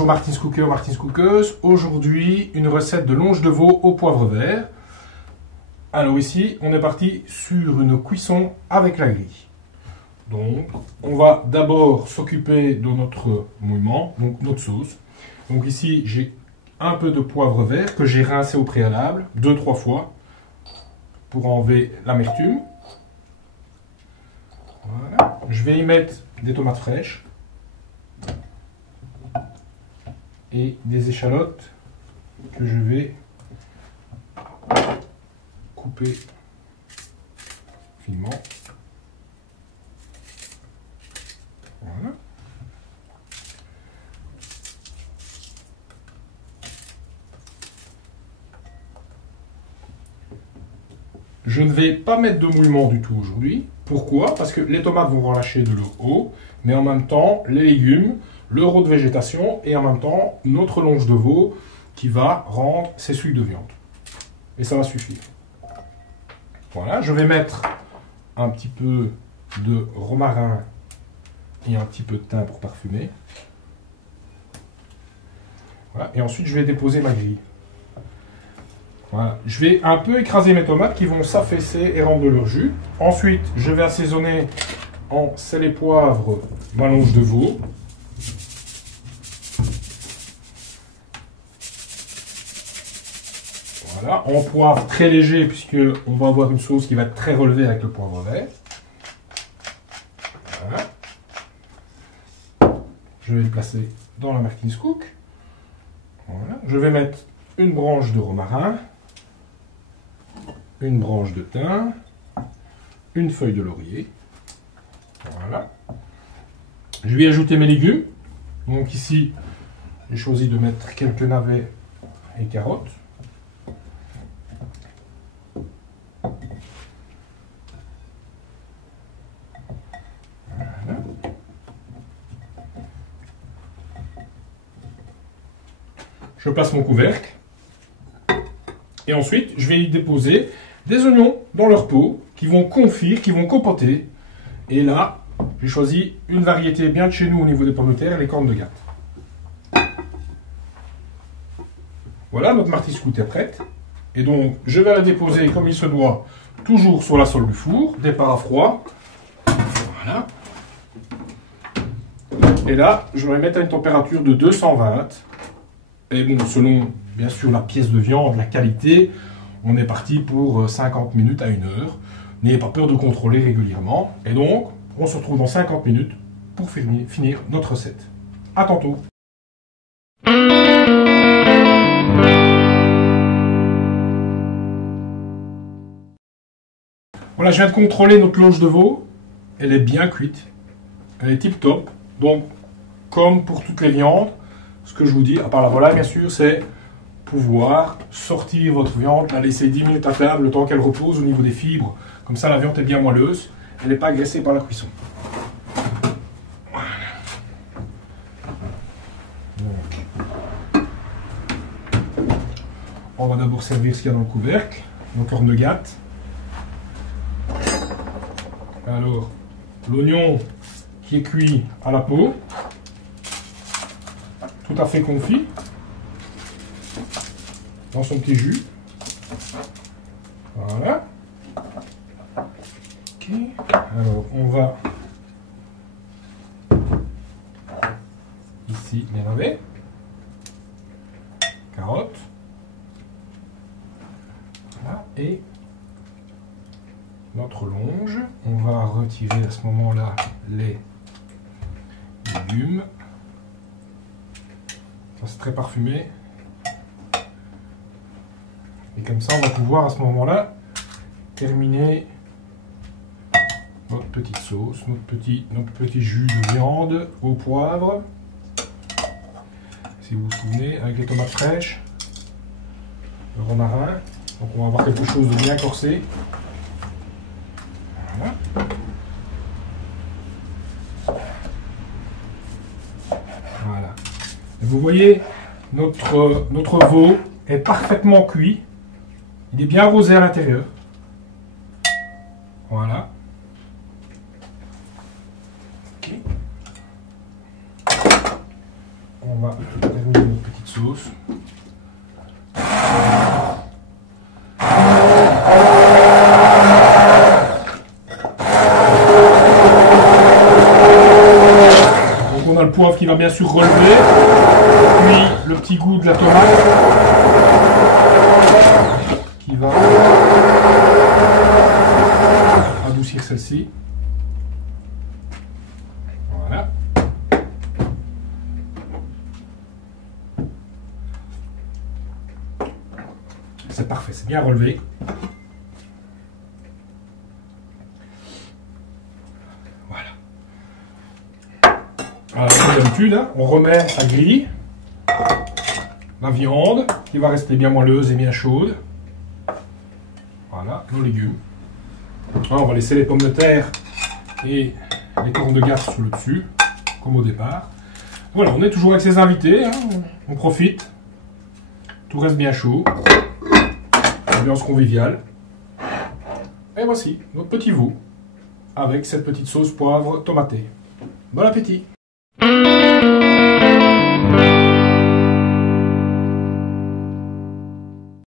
Bonjour Martin's Cooker, Martin's Cookers. Aujourd'hui, une recette de longe de veau au poivre vert. Alors ici, on est parti sur une cuisson avec la grille. Donc, on va d'abord s'occuper de notre mouillement, donc notre sauce. Donc ici, j'ai un peu de poivre vert que j'ai rincé au préalable, 2-3 fois, pour enlever l'amertume. Voilà. Je vais y mettre des tomates fraîches et des échalotes que je vais couper finement. Voilà. Je ne vais pas mettre de mouillement du tout aujourd'hui. Pourquoi? Parce que les tomates vont relâcher de l'eau, mais en même temps, les légumes, le rôti de végétation et en même temps, notre longe de veau qui va rendre ses sucs de viande. Et ça va suffire. Voilà, je vais mettre un petit peu de romarin et un petit peu de thym pour parfumer. Voilà, et ensuite, je vais déposer ma grille. Voilà. Je vais un peu écraser mes tomates qui vont s'affaisser et rendre de leur jus. Ensuite, je vais assaisonner en sel et poivre ma longe de veau. Voilà, en poivre très léger puisque on va avoir une sauce qui va être très relevée avec le poivre vert. Voilà. Je vais le placer dans la Martin's Cook. Voilà. Je vais mettre une branche de romarin, une branche de thym, une feuille de laurier. Voilà. Je vais ajouter mes légumes. Donc ici, j'ai choisi de mettre quelques navets et carottes. Voilà. Je place mon couvercle. Et ensuite, je vais y déposer des oignons dans leur peau qui vont confire, qui vont compoter. Et là, j'ai choisi une variété bien de chez nous au niveau des pommes de terre, les cornes de Gâte. Voilà, notre Martin's Cook est prête. Et donc, je vais la déposer comme il se doit, toujours sur la sole du four, départ à froid. Voilà. Et là, je vais mettre à une température de 220. Et bon, selon, bien sûr, la pièce de viande, la qualité, on est parti pour 50 minutes à 1 heure. N'ayez pas peur de contrôler régulièrement. Et donc, on se retrouve dans 50 minutes pour finir notre recette. À tantôt. Voilà, je viens de contrôler notre longe de veau. Elle est bien cuite. Elle est tip top. Donc, comme pour toutes les viandes, ce que je vous dis, à part la volaille bien sûr, c'est pouvoir sortir votre viande, la laisser 10 minutes à table, le temps qu'elle repose au niveau des fibres. Comme ça, la viande est bien moelleuse. Elle n'est pas agressée par la cuisson. Voilà. Donc, on va d'abord servir ce qu'il y a dans le couvercle. Nos cornes de Gâte. Alors, l'oignon qui est cuit à la peau. Tout à fait confit. Dans son petit jus. Voilà. Ok. Alors, on va ici les navets, carottes, voilà, et notre longe. On va retirer à ce moment-là les légumes. Ça, c'est très parfumé. Et comme ça, on va pouvoir à ce moment-là terminer notre petite sauce, notre petit jus de viande au poivre. Si vous vous souvenez, avec les tomates fraîches, le romarin. Donc on va avoir quelque chose de bien corsé. Voilà. Voilà. Et vous voyez, notre veau est parfaitement cuit. Il est bien rosé à l'intérieur. Voilà. Ok. On va va terminer notre petite sauce. Donc on a le poivre qui va bien sûr relever, puis le petit goût de la tomate qui va adoucir celle-ci. Voilà. C'est parfait, c'est bien relevé. Voilà. Alors, comme d'habitude, hein, on remet à griller la viande qui va rester bien moelleuse et bien chaude. Voilà, nos légumes. Alors, on va laisser les pommes de terre et les cornes de garde sur le dessus, comme au départ. Voilà, on est toujours avec ses invités, hein, on profite. Tout reste bien chaud. Ambiance conviviale. Et voici notre petit veau avec cette petite sauce poivre tomatée. Bon appétit!